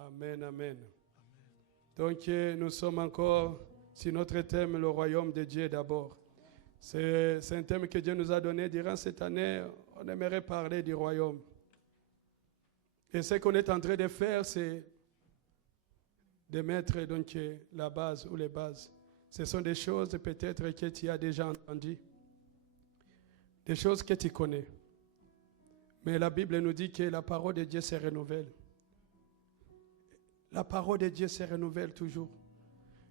Amen, amen. Donc, nous sommes encore sur notre thème, le royaume de Dieu d'abord. C'est un thème que Dieu nous a donné durant cette année. On aimerait parler du royaume. Et ce qu'on est en train de faire, c'est de mettre donc la base ou les bases. Ce sont des choses peut-être que tu as déjà entendues, des choses que tu connais. Mais la Bible nous dit que la parole de Dieu se renouvelle. La parole de Dieu se renouvelle toujours.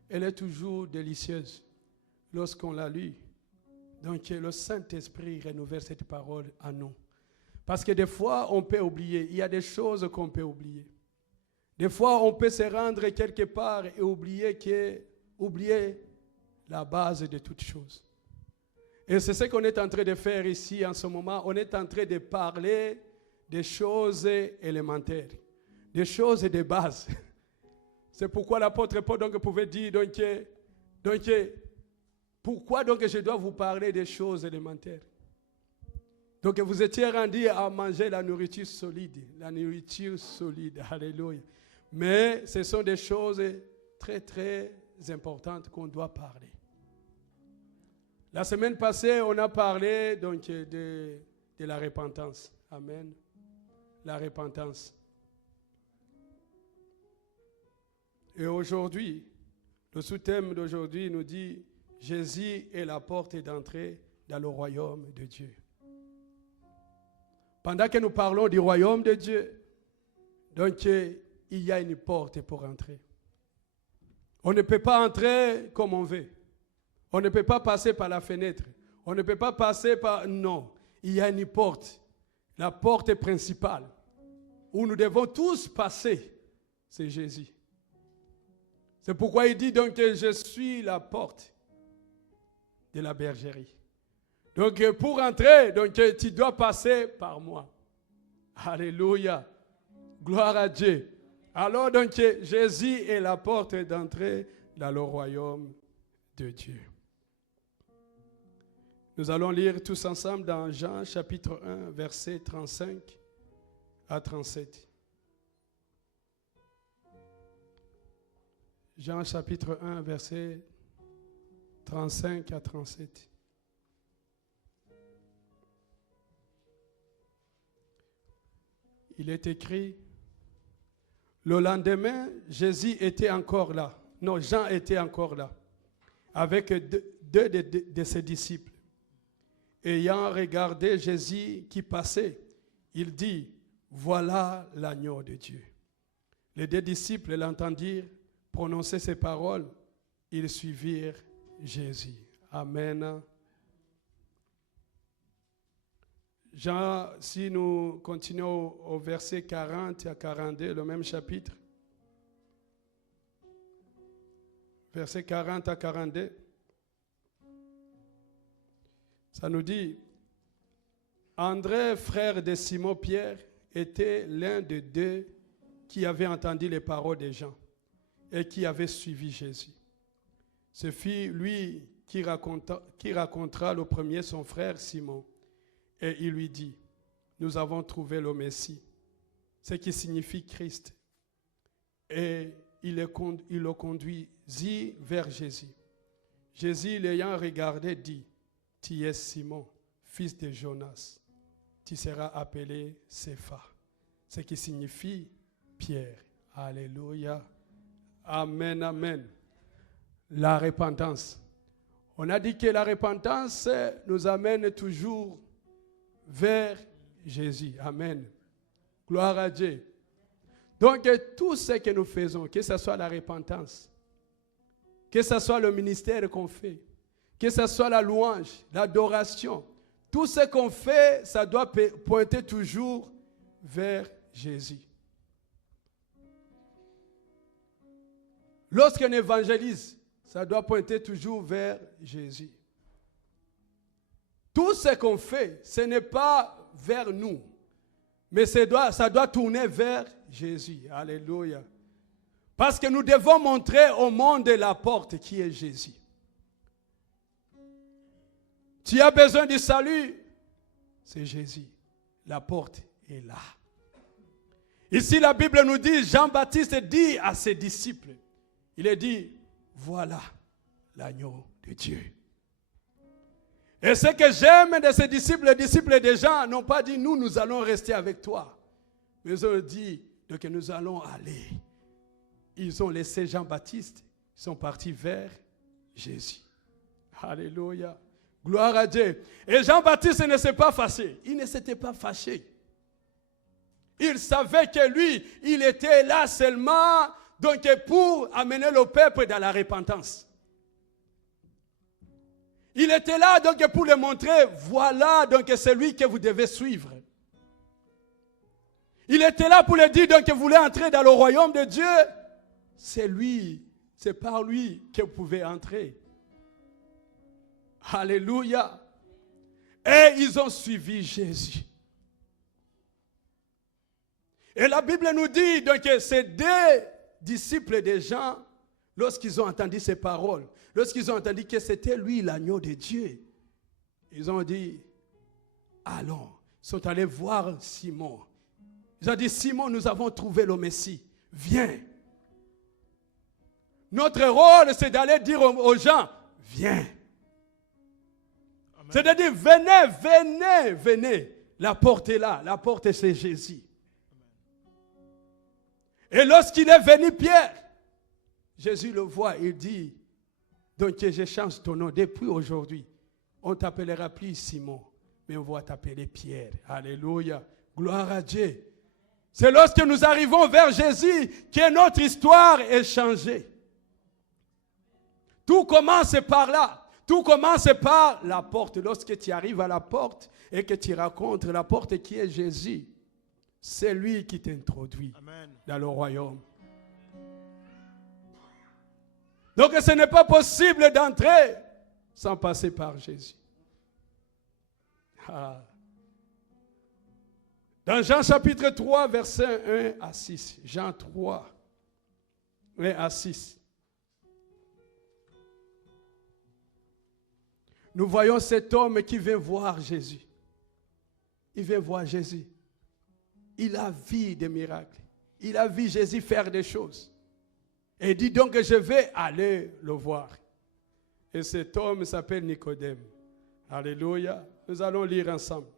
Elle est toujours délicieuse lorsqu'on la lit. Donc le Saint-Esprit renouvelle cette parole en nous. Parce que des fois, on peut oublier. Il y a des choses qu'on peut oublier. Des fois, on peut se rendre quelque part et oublier la base de toutes choses. Et c'est ce qu'on est en train de faire ici en ce moment. On est en train de parler des choses élémentaires, des choses de base. C'est pourquoi l'apôtre Paul donc pouvait dire, pourquoi donc je dois vous parler des choses élémentaires? Donc vous étiez rendu à manger la nourriture solide. Alléluia. Mais ce sont des choses très très importantes qu'on doit parler. La semaine passée, on a parlé donc de la repentance. Amen. La repentance. Et aujourd'hui, le sous-thème d'aujourd'hui nous dit Jésus est la porte d'entrée dans le royaume de Dieu. Pendant que nous parlons du royaume de Dieu, donc il y a une porte pour entrer. On ne peut pas entrer comme on veut. On ne peut pas passer par la fenêtre. On ne peut pas passer par... Non, il y a une porte. La porte principale où nous devons tous passer, c'est Jésus. C'est pourquoi il dit donc que je suis la porte de la bergerie. Donc pour entrer, donc, tu dois passer par moi. Alléluia. Gloire à Dieu. Alors donc Jésus est la porte d'entrée dans le royaume de Dieu. Nous allons lire tous ensemble dans Jean chapitre 1, versets 35 à 37. Jean chapitre 1, versets 35 à 37. Il est écrit, le lendemain, Jésus était encore là. Non, Jean était encore là, avec deux de ses disciples. Ayant regardé Jésus qui passait, il dit, voilà l'agneau de Dieu. Les deux disciples l'entendirent prononcer ces paroles, ils suivirent Jésus. Amen. Jean, si nous continuons au verset 40 à 42, le même chapitre. Verset 40 à 42. Ça nous dit, André, frère de Simon-Pierre, était l'un des deux qui avait entendu les paroles des gens et qui avait suivi Jésus. Ce fut lui qui racontera le premier son frère Simon. Et il lui dit, nous avons trouvé le Messie, ce qui signifie Christ. Et il le conduisit vers Jésus. Jésus, l'ayant regardé, dit, tu es Simon, fils de Jonas. Tu seras appelé Cépha, ce qui signifie Pierre. Alléluia. Amen, amen. La repentance. On a dit que la repentance nous amène toujours vers Jésus. Amen. Gloire à Dieu. Donc, tout ce que nous faisons, que ce soit la repentance, que ce soit le ministère qu'on fait, que ce soit la louange, l'adoration, tout ce qu'on fait, ça doit pointer toujours vers Jésus. Lorsqu'on évangélise, ça doit pointer toujours vers Jésus. Tout ce qu'on fait, ce n'est pas vers nous, mais ça doit tourner vers Jésus. Alléluia. Parce que nous devons montrer au monde la porte qui est Jésus. Tu as besoin du salut, c'est Jésus. La porte est là. Ici, la Bible nous dit, Jean-Baptiste dit à ses disciples, il a dit, voilà l'agneau de Dieu. Et ce que j'aime de ces disciples, les disciples de Jean n'ont pas dit, nous allons rester avec toi. Mais ils ont dit, donc nous allons aller. Ils ont laissé Jean-Baptiste, ils sont partis vers Jésus. Alléluia. Gloire à Dieu. Et Jean-Baptiste ne s'est pas fâché. Il ne s'était pas fâché. Il savait que lui, il était là seulement donc pour amener le peuple dans la repentance. Il était là donc pour le montrer, voilà donc celui que vous devez suivre. Il était là pour le dire donc que vous voulez entrer dans le royaume de Dieu. C'est lui, c'est par lui que vous pouvez entrer. Alléluia. Et ils ont suivi Jésus. Et la Bible nous dit donc que ces deux disciples de Jean, lorsqu'ils ont entendu ces paroles, lorsqu'ils ont entendu que c'était lui l'agneau de Dieu, ils ont dit, allons. Ils sont allés voir Simon. Ils ont dit, Simon, nous avons trouvé le Messie. Viens. Notre rôle, c'est d'aller dire aux gens, viens. C'est-à-dire, venez, venez, venez. La porte est là. La porte, c'est Jésus. Et lorsqu'il est venu, Pierre, Jésus le voit, il dit, donc je change ton nom. Depuis aujourd'hui, on ne t'appellera plus Simon, mais on va t'appeler Pierre. Alléluia. Gloire à Dieu. C'est lorsque nous arrivons vers Jésus que notre histoire est changée. Tout commence par là. Tout commence par la porte. Lorsque tu arrives à la porte et que tu rencontres la porte qui est Jésus, c'est lui qui t'introduit dans le royaume. Donc ce n'est pas possible d'entrer sans passer par Jésus. Ah. Dans Jean chapitre 3, versets 1 à 6. Jean 3, 1 à 6. Nous voyons cet homme qui vient voir Jésus. Il vient voir Jésus. Il a vu des miracles. Il a vu Jésus faire des choses. Et il dit donc que je vais aller le voir. Et cet homme s'appelle Nicodème. Alléluia. Nous allons lire ensemble.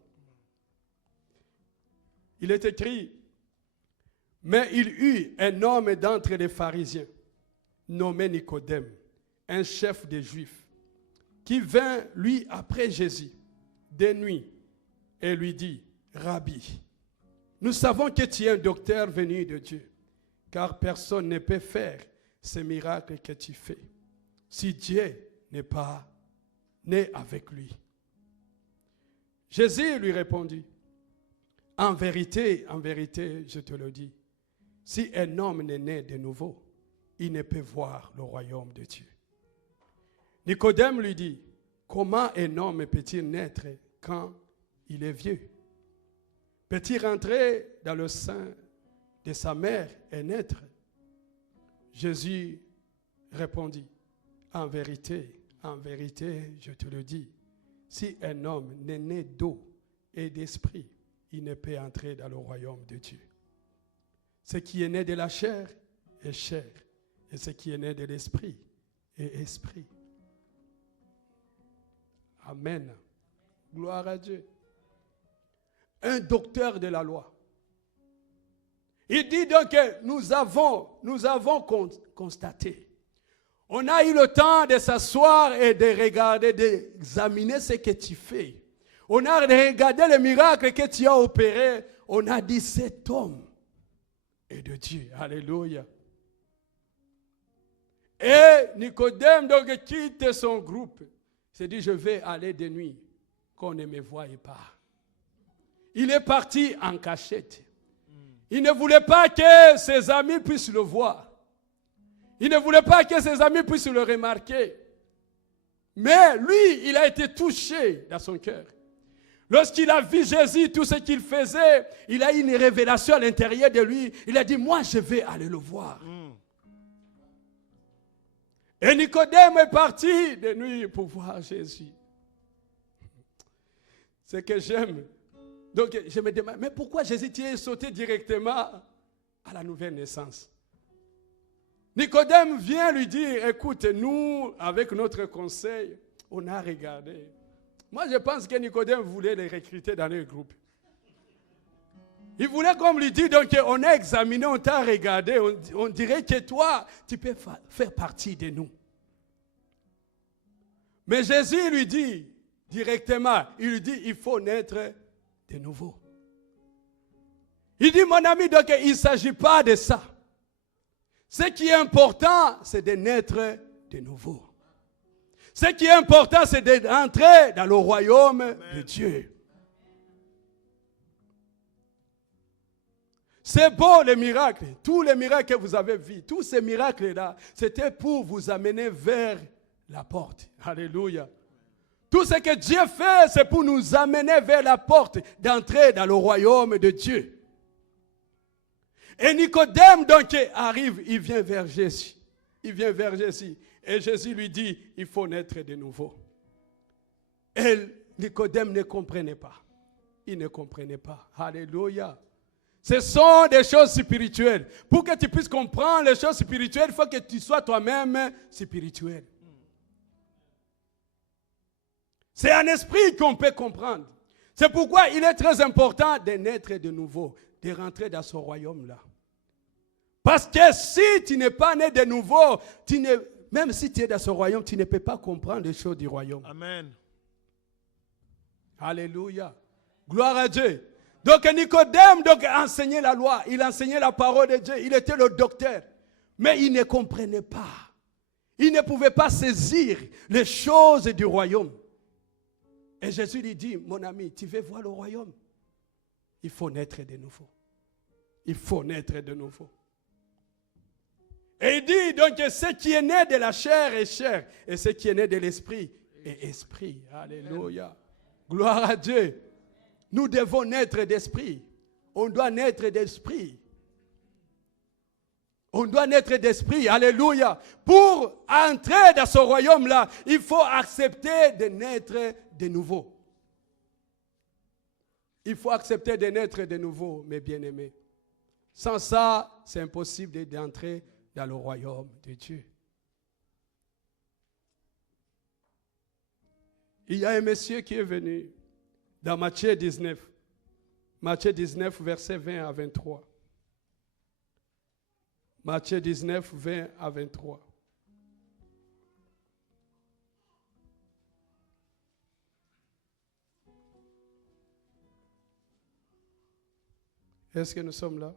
Il est écrit, mais il eut un homme d'entre les pharisiens, nommé Nicodème, un chef des Juifs, qui vint lui après Jésus, de nuit, et lui dit, Rabbi, nous savons que tu es un docteur venu de Dieu, car personne ne peut faire ces miracles que tu fais, si Dieu n'est pas né avec lui. Jésus lui répondit, en vérité, je te le dis, si un homme n'est né de nouveau, il ne peut voir le royaume de Dieu. Nicodème lui dit, comment un homme peut-il naître quand il est vieux? Peut-il rentrer dans le sein de sa mère et naître? Jésus répondit, en vérité, je te le dis, si un homme n'est né d'eau et d'esprit, il ne peut entrer dans le royaume de Dieu. Ce qui est né de la chair est chair, et ce qui est né de l'esprit est esprit. Amen. Gloire à Dieu. Un docteur de la loi. Il dit donc que nous avons constaté. On a eu le temps de s'asseoir et de regarder, d'examiner ce que tu fais. On a regardé le miracle que tu as opéré. On a dit, cet homme est de Dieu. Alléluia. Et Nicodème donc quitte son groupe. Il s'est dit, je vais aller de nuit, qu'on ne me voie pas. Il est parti en cachette. Il ne voulait pas que ses amis puissent le voir. Il ne voulait pas que ses amis puissent le remarquer. Mais lui, il a été touché dans son cœur. Lorsqu'il a vu Jésus, tout ce qu'il faisait, il a eu une révélation à l'intérieur de lui. Il a dit, moi, je vais aller le voir. Et Nicodème est parti de nuit pour voir Jésus. C'est que j'aime. Donc, je me demande, mais pourquoi Jésus est sauté directement à la nouvelle naissance. Nicodème vient lui dire, écoute, nous, avec notre conseil, on a regardé. Moi, je pense que Nicodème voulait les recruter dans le groupe. Il voulait comme lui dire, donc on a examiné, on t'a regardé, on dirait que toi, tu peux faire partie de nous. Mais Jésus lui dit directement, il lui dit, il faut naître de nouveau. Il dit, mon ami, donc il ne s'agit pas de ça. Ce qui est important, c'est de naître de nouveau. Ce qui est important, c'est d'entrer dans le royaume de Dieu. C'est beau les miracles. Tous les miracles que vous avez vus, tous ces miracles-là, c'était pour vous amener vers la porte. Alléluia. Tout ce que Dieu fait, c'est pour nous amener vers la porte d'entrer dans le royaume de Dieu. Et Nicodème, donc, arrive, il vient vers Jésus. Il vient vers Jésus. Et Jésus lui dit, il faut naître de nouveau. Et Nicodème ne comprenait pas. Il ne comprenait pas. Alléluia. Ce sont des choses spirituelles. Pour que tu puisses comprendre les choses spirituelles, il faut que tu sois toi-même spirituel. C'est un esprit qu'on peut comprendre. C'est pourquoi il est très important de naître de nouveau, de rentrer dans ce royaume-là. Parce que si tu n'es pas né de nouveau, même si tu es dans ce royaume, tu ne peux pas comprendre les choses du royaume. Amen. Alléluia. Gloire à Dieu. Donc Nicodème enseignait la loi, il enseignait la parole de Dieu, il était le docteur. Mais il ne comprenait pas. Il ne pouvait pas saisir les choses du royaume. Et Jésus lui dit, mon ami, tu veux voir le royaume? Il faut naître de nouveau. Il faut naître de nouveau. Et il dit, donc, ce qui est né de la chair est chair, et ce qui est né de l'esprit est esprit. Alléluia. Gloire à Dieu. Nous devons naître d'esprit. On doit naître d'esprit. On doit naître d'esprit. Alléluia. Pour entrer dans ce royaume-là, il faut accepter de naître de nouveau. Il faut accepter de naître de nouveau, mes bien-aimés. Sans ça, c'est impossible d'entrer dans le royaume de Dieu. Il y a un monsieur qui est venu dans Matthieu 19. Matthieu 19, versets 20 à 23. Matthieu 19, 20 à 23. Est-ce que nous sommes là?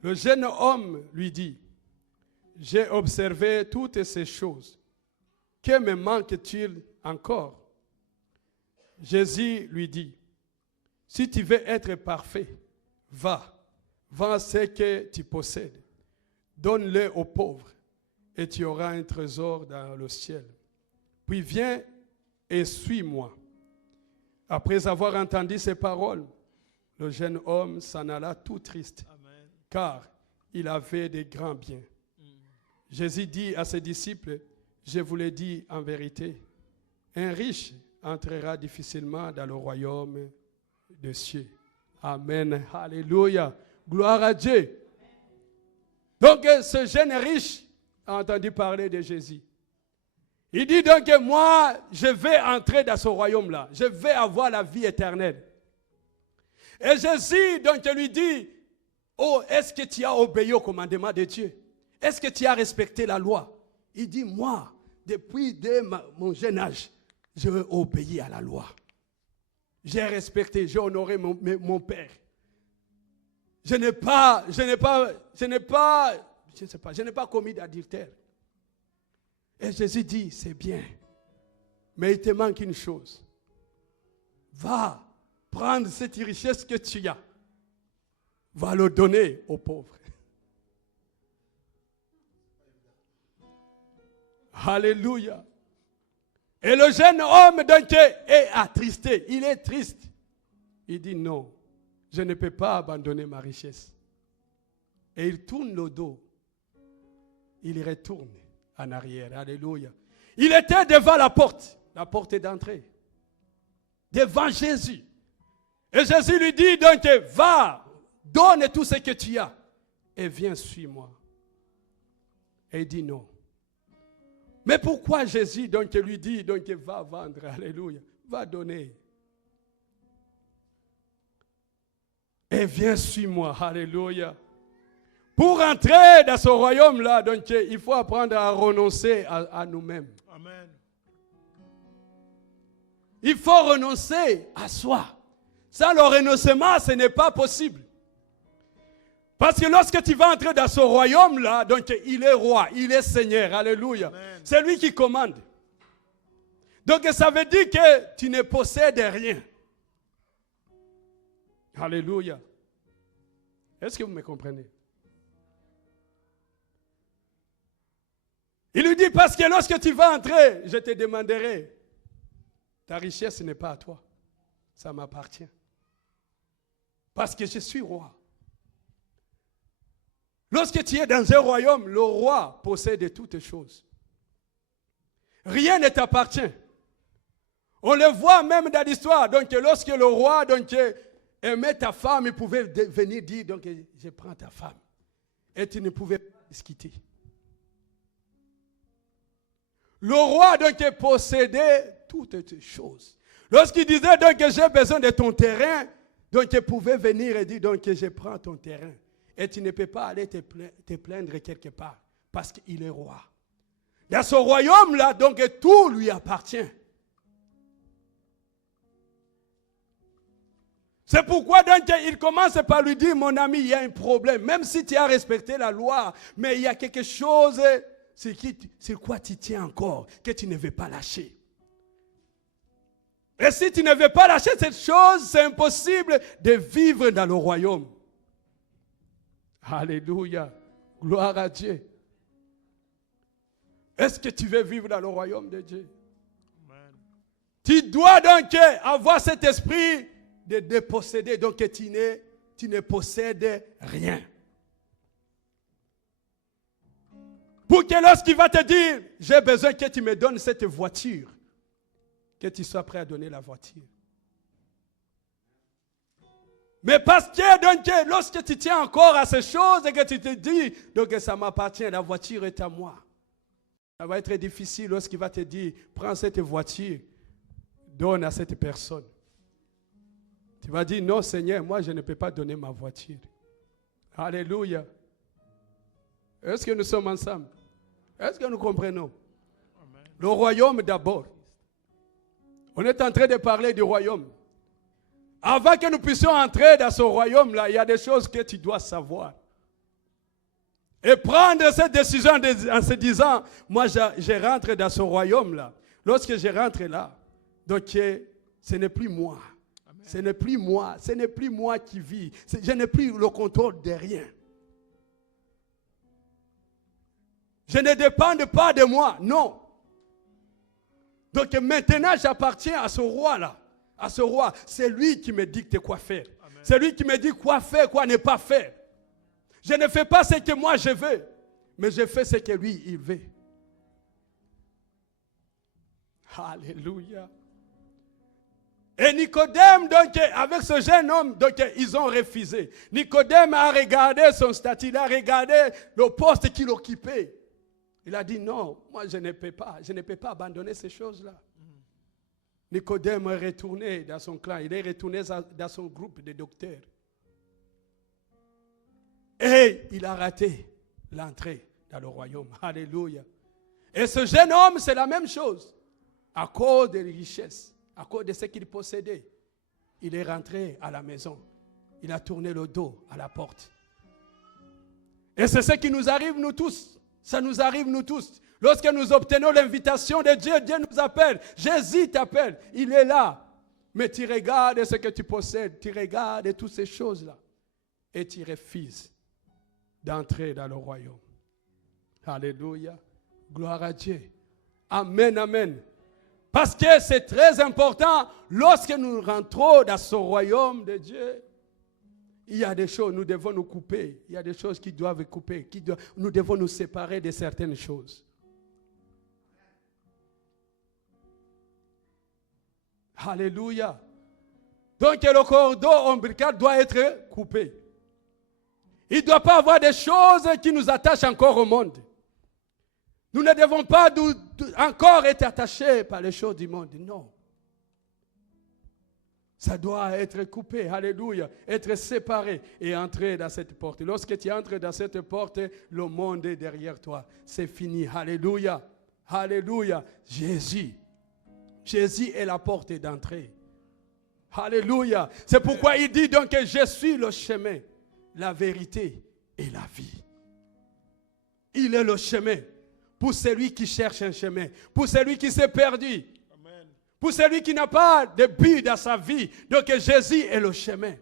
Le jeune homme lui dit, j'ai observé toutes ces choses. Que me manque-t-il encore? Jésus lui dit, si tu veux être parfait, va, vends ce que tu possèdes, donne-le aux pauvres, et tu auras un trésor dans le ciel. Puis viens et suis-moi. Après avoir entendu ces paroles, le jeune homme s'en alla tout triste, Amen. Car il avait de grands biens. Jésus dit à ses disciples, je vous le dis en vérité, un riche entrera difficilement dans le royaume des cieux. Amen. Alléluia. Gloire à Dieu. Donc ce jeune riche a entendu parler de Jésus. Il dit donc, moi, je vais entrer dans ce royaume-là. Je vais avoir la vie éternelle. Et Jésus, donc, lui dit, oh, est-ce que tu as obéi au commandement de Dieu? Est-ce que tu as respecté la loi? Il dit, moi, depuis mon jeune âge, je obéis à la loi. J'ai respecté, j'ai honoré mon père. Je n'ai pas commis d'adultère. Et Jésus dit, c'est bien, mais il te manque une chose. Va prendre cette richesse que tu as. Va le donner aux pauvres. Alléluia. Et le jeune homme donc est attristé. Il est triste. Il dit non, je ne peux pas abandonner ma richesse. Et il tourne le dos. Il retourne en arrière. Alléluia. Il était devant la porte d'entrée devant Jésus. Et Jésus lui dit donc, va, donne tout ce que tu as et viens, suis-moi. Et il dit non. Mais pourquoi Jésus donc lui dit, donc va vendre, alléluia, va donner. Et viens, suis-moi, alléluia. Pour entrer dans ce royaume-là, donc il faut apprendre à renoncer à nous-mêmes. Amen. Il faut renoncer à soi. Sans le renoncement, ce n'est pas possible. Parce que lorsque tu vas entrer dans ce royaume-là, donc il est roi, il est seigneur, alléluia. Amen. C'est lui qui commande. Donc ça veut dire que tu ne possèdes rien. Alléluia. Est-ce que vous me comprenez? Il lui dit, parce que lorsque tu vas entrer, je te demanderai, ta richesse n'est pas à toi, ça m'appartient. Parce que je suis roi. Lorsque tu es dans un royaume, le roi possède toutes choses. Rien ne t'appartient. On le voit même dans l'histoire. Donc, lorsque le roi aimait ta femme, il pouvait venir dire, donc, je prends ta femme. Et tu ne pouvais pas discuter. Le roi, donc, possédait toutes ces choses. Lorsqu'il disait, donc, j'ai besoin de ton terrain, donc, il pouvait venir et dire, donc, je prends ton terrain. Et tu ne peux pas aller te plaindre quelque part, parce qu'il est roi. Dans ce royaume-là, donc, tout lui appartient. C'est pourquoi donc il commence par lui dire, mon ami, il y a un problème. Même si tu as respecté la loi, mais il y a quelque chose sur quoi tu tiens encore, que tu ne veux pas lâcher. Et si tu ne veux pas lâcher cette chose, c'est impossible de vivre dans le royaume. Alléluia. Gloire à Dieu. Est-ce que tu veux vivre dans le royaume de Dieu? Amen. Tu dois donc avoir cet esprit de déposséder. Donc tu ne possèdes rien. Pour que lorsqu'il va te dire, j'ai besoin que tu me donnes cette voiture, que tu sois prêt à donner la voiture. Mais parce que donc, lorsque tu tiens encore à ces choses et que tu te dis, donc ça m'appartient, la voiture est à moi. Ça va être difficile lorsqu'il va te dire, prends cette voiture, donne à cette personne. Tu vas dire, non Seigneur, moi je ne peux pas donner ma voiture. Alléluia. Est-ce que nous sommes ensemble? Est-ce que nous comprenons? Amen. Le royaume d'abord. On est en train de parler du royaume. Avant que nous puissions entrer dans ce royaume-là, il y a des choses que tu dois savoir. Et prendre cette décision en se disant, moi je rentre dans ce royaume-là. Lorsque je rentre là, donc ce n'est plus moi. Amen. Ce n'est plus moi. Ce n'est plus moi qui vis. Je n'ai plus le contrôle de rien. Je ne dépends pas de moi, non. Donc maintenant, j'appartiens à ce roi-là. À ce roi, c'est lui qui me dicte quoi faire. Amen. C'est lui qui me dit quoi faire, quoi ne pas faire. Je ne fais pas ce que moi je veux, mais je fais ce que lui, il veut. Alléluia. Et Nicodème, donc, avec ce jeune homme, donc, ils ont refusé. Nicodème a regardé son statut, il a regardé le poste qu'il occupait. Il a dit non, moi je ne peux pas abandonner ces choses-là. Nicodème est retourné dans son clan, il est retourné dans son groupe de docteurs. Et il a raté l'entrée dans le royaume. Alléluia. Et ce jeune homme, c'est la même chose. À cause des richesses, à cause de ce qu'il possédait, il est rentré à la maison. Il a tourné le dos à la porte. Et c'est ce qui nous arrive nous tous. Ça nous arrive nous tous. Lorsque nous obtenons l'invitation de Dieu, Dieu nous appelle. Jésus t'appelle. Il est là. Mais tu regardes ce que tu possèdes. Tu regardes toutes ces choses-là. Et tu refuses d'entrer dans le royaume. Alléluia. Gloire à Dieu. Amen, amen. Parce que c'est très important. Lorsque nous rentrons dans ce royaume de Dieu, il y a des choses, nous devons nous couper. Il y a des choses qui doivent couper. Nous devons nous séparer de certaines choses. Alléluia. Donc le cordon ombilical doit être coupé. Il ne doit pas avoir des choses qui nous attachent encore au monde. Nous ne devons pas encore être attachés par les choses du monde. Non. Ça doit être coupé, alléluia, être séparé et entrer dans cette porte. Lorsque tu entres dans cette porte, le monde est derrière toi. C'est fini, alléluia, alléluia. Jésus est la porte d'entrée. Alléluia. C'est pourquoi il dit donc que je suis le chemin, la vérité et la vie. Il est le chemin pour celui qui cherche un chemin, pour celui qui s'est perdu. Pour celui qui n'a pas de but dans sa vie, donc Jésus est le chemin.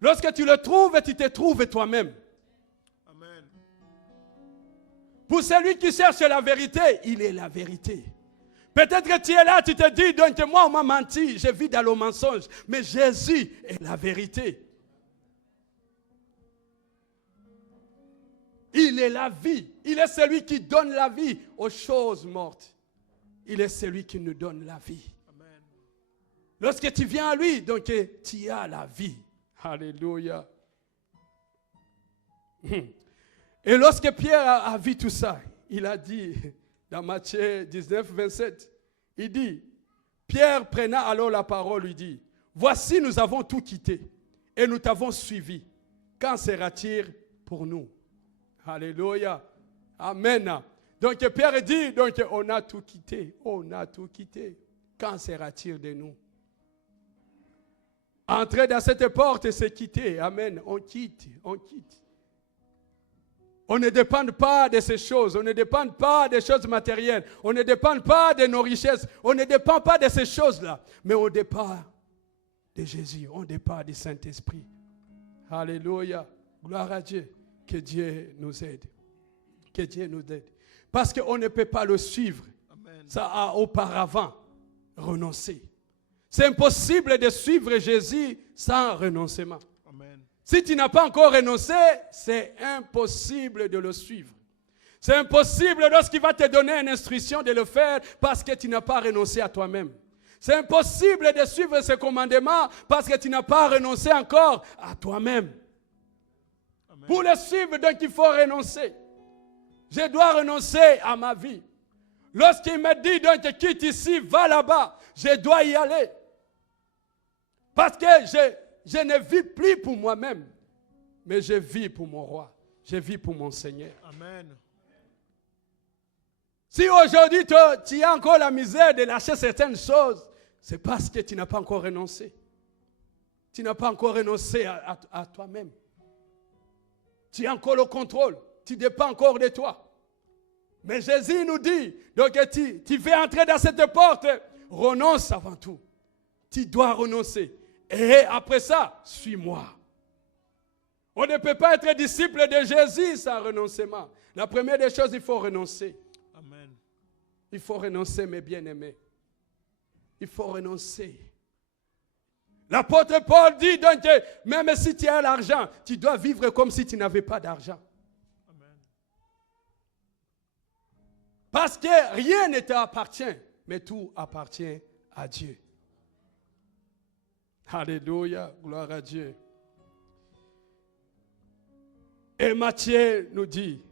Lorsque tu le trouves, tu te trouves toi-même. Amen. Pour celui qui cherche la vérité, il est la vérité. Peut-être que tu es là, tu te dis, donc moi on m'a menti, je vis dans le mensonge. Mais Jésus est la vérité. Il est la vie. Il est celui qui donne la vie aux choses mortes. Il est celui qui nous donne la vie. Lorsque tu viens à lui, donc tu as la vie. Alléluia. Et lorsque Pierre a vu tout ça, il a dit dans Matthieu 19, 27, il dit, Pierre prenant alors la parole, lui dit, voici nous avons tout quitté et nous t'avons suivi. Quand sera-t-il pour nous? Alléluia. Amen. Donc Pierre dit, donc on a tout quitté. On a tout quitté. Quand sera-t-il de nous? Entrer dans cette porte, c'est quitter. Amen. On quitte, on quitte. On ne dépend pas de ces choses. On ne dépend pas des choses matérielles. On ne dépend pas de nos richesses. On ne dépend pas de ces choses-là. Mais on dépend de Jésus. On dépend du Saint-Esprit. Alléluia. Gloire à Dieu. Que Dieu nous aide. Que Dieu nous aide. Parce qu'on ne peut pas le suivre. Amen. Ça a auparavant renoncé. C'est impossible de suivre Jésus sans renoncement. Amen. Si tu n'as pas encore renoncé, c'est impossible de le suivre. C'est impossible lorsqu'il va te donner une instruction de le faire parce que tu n'as pas renoncé à toi-même. C'est impossible de suivre ce commandement parce que tu n'as pas renoncé encore à toi-même. Amen. Pour le suivre, donc il faut renoncer. Je dois renoncer à ma vie. Lorsqu'il me dit donc quitte ici, va là-bas, je dois y aller. Parce que je ne vis plus pour moi-même, mais je vis pour mon roi. Je vis pour mon Seigneur. Amen. Si aujourd'hui tu as encore la misère de lâcher certaines choses, c'est parce que tu n'as pas encore renoncé. Tu n'as pas encore renoncé à toi-même. Tu as encore le contrôle. Tu dépends encore de toi. Mais Jésus nous dit, donc tu veux entrer dans cette porte, renonce avant tout. Tu dois renoncer. Et après ça, suis-moi. On ne peut pas être disciple de Jésus sans renoncement. La première des choses, il faut renoncer. Amen. Il faut renoncer, mes bien-aimés. Il faut renoncer. L'apôtre Paul dit donc, même si tu as l'argent, tu dois vivre comme si tu n'avais pas d'argent. Amen. Parce que rien ne t'appartient, mais tout appartient à Dieu. Alléluia, gloire à Dieu. Et Matthieu nous dit,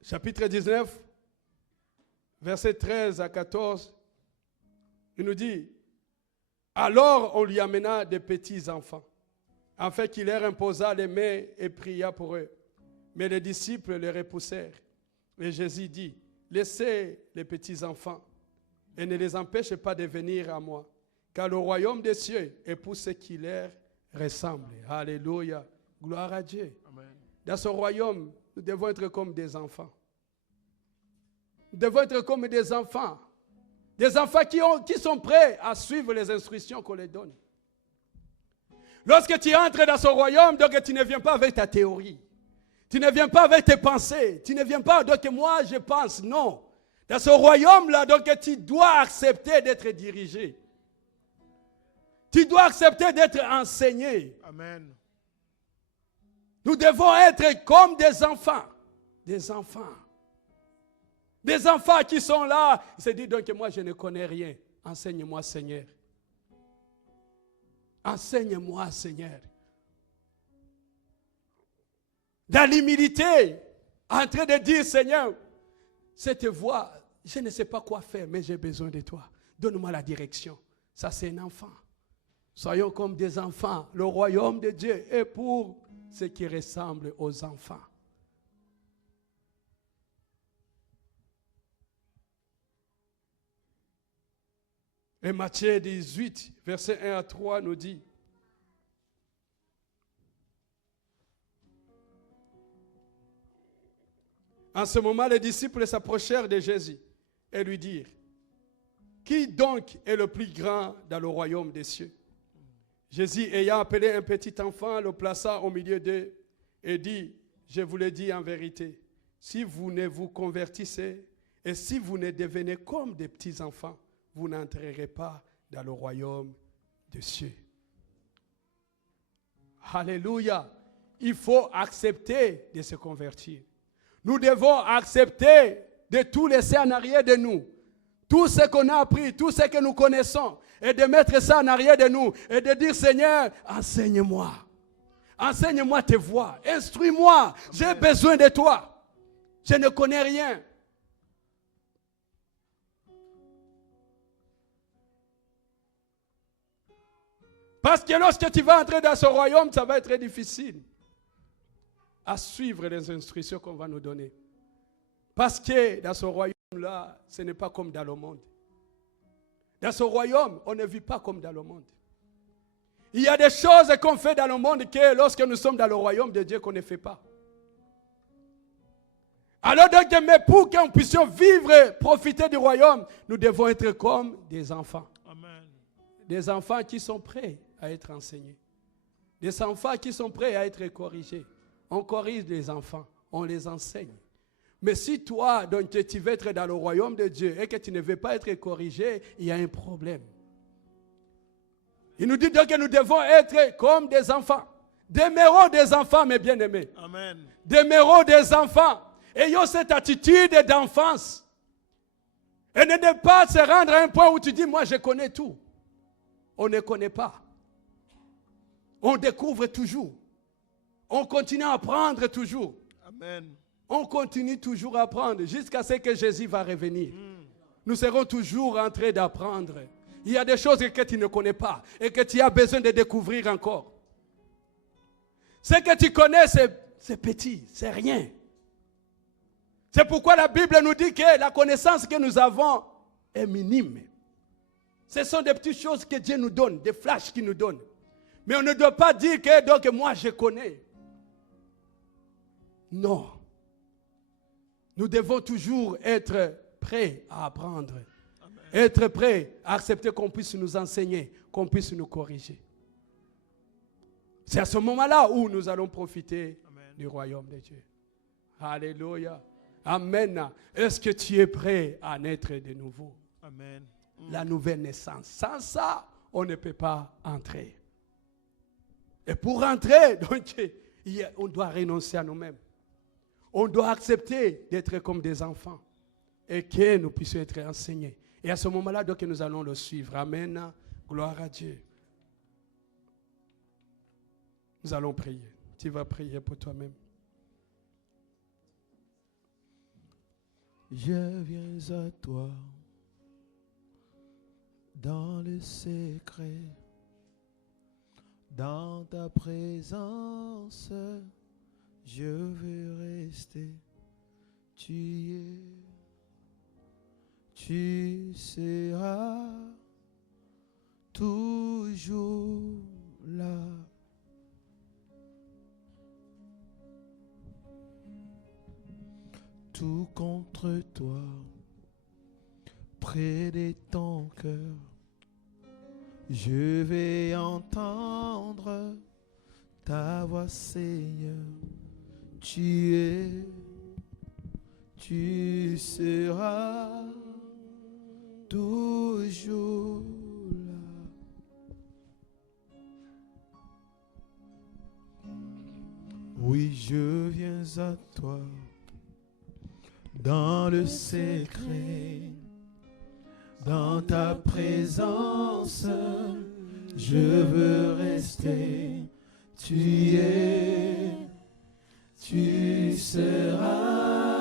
chapitre 19, versets 13 à 14, il nous dit, alors on lui amena des petits enfants, afin qu'il leur imposa les mains et pria pour eux. Mais les disciples les repoussèrent. Et Jésus dit, laissez les petits enfants et ne les empêchez pas de venir à moi. Car le royaume des cieux est pour ceux qui leur ressemblent. Alléluia. Gloire à Dieu. Amen. Dans ce royaume, nous devons être comme des enfants. Nous devons être comme des enfants. Des enfants qui sont prêts à suivre les instructions qu'on les donne. Lorsque tu entres dans ce royaume, donc tu ne viens pas avec ta théorie. Tu ne viens pas avec tes pensées. Tu ne viens pas, donc moi je pense. Non. Dans ce royaume-là, donc tu dois accepter d'être dirigé. Tu dois accepter d'être enseigné. Amen. Nous devons être comme des enfants. Des enfants. Des enfants qui sont là. Ils se disent donc moi je ne connais rien. Enseigne-moi Seigneur. Enseigne-moi, Seigneur. Dans l'humilité, en train de dire, Seigneur, cette voix, je ne sais pas quoi faire, mais j'ai besoin de toi. Donne-moi la direction. Ça, c'est un enfant. Soyons comme des enfants. Le royaume de Dieu est pour ceux qui ressemblent aux enfants. Et Matthieu 18, versets 1 à 3 nous dit, en ce moment, les disciples s'approchèrent de Jésus et lui dirent, qui donc est le plus grand dans le royaume des cieux? Jésus, ayant appelé un petit enfant, le plaça au milieu d'eux et dit, je vous le dis en vérité, si vous ne vous convertissez et si vous ne devenez comme des petits enfants, vous n'entrerez pas dans le royaume des cieux. Alléluia. Il faut accepter de se convertir. Nous devons accepter de tout laisser en arrière de nous. Tout ce qu'on a appris, tout ce que nous connaissons, et de mettre ça en arrière de nous, et de dire, Seigneur, enseigne-moi. Enseigne-moi tes voies. Instruis-moi. J'ai besoin de toi. Je ne connais rien. Parce que lorsque tu vas entrer dans ce royaume, ça va être très difficile à suivre les instructions qu'on va nous donner. Parce que dans ce royaume-là, ce n'est pas comme dans le monde. Dans ce royaume, on ne vit pas comme dans le monde. Il y a des choses qu'on fait dans le monde que lorsque nous sommes dans le royaume de Dieu, qu'on ne fait pas. Alors donc, mais pour qu'on puisse vivre, profiter du royaume, nous devons être comme des enfants. Amen. Des enfants qui sont prêts à être enseignés. Des enfants qui sont prêts à être corrigés. On corrige les enfants, on les enseigne. Mais si toi, donc, tu veux être dans le royaume de Dieu et que tu ne veux pas être corrigé, il y a un problème. Il nous dit donc que nous devons être comme des enfants. Demeurons des enfants, mes bien-aimés. Amen. Demeurons des enfants. Ayons cette attitude d'enfance. Et ne pas se rendre à un point où tu dis, moi je connais tout. On ne connaît pas. On découvre toujours. On continue à apprendre toujours. Amen. On continue toujours à apprendre jusqu'à ce que Jésus va revenir. Nous serons toujours en train d'apprendre. Il y a des choses que tu ne connais pas et que tu as besoin de découvrir encore. Ce que tu connais, c'est petit, c'est rien. C'est pourquoi la Bible nous dit que la connaissance que nous avons est minime. Ce sont des petites choses que Dieu nous donne, des flashs qu'il nous donne. Mais on ne doit pas dire que donc moi je connais. Non. Nous devons toujours être prêts à apprendre. Amen. Être prêts à accepter qu'on puisse nous enseigner, qu'on puisse nous corriger. C'est à ce moment-là où nous allons profiter Amen. Du royaume de Dieu. Alléluia. Amen. Est-ce que tu es prêt à naître de nouveau? Amen. La nouvelle naissance. Sans ça, on ne peut pas entrer. Et pour entrer, donc, on doit renoncer à nous-mêmes. On doit accepter d'être comme des enfants et que nous puissions être enseignés. Et à ce moment-là, donc, nous allons le suivre. Amen. Gloire à Dieu. Nous allons prier. Tu vas prier pour toi-même. Je viens à toi dans le secret, dans ta présence. Je veux rester, tu seras toujours là. Tout contre toi, près de ton cœur, je vais entendre ta voix, Seigneur. Tu seras toujours là. Oui, je viens à toi dans le secret, dans ta présence. Je veux rester. Tu es, tu seras.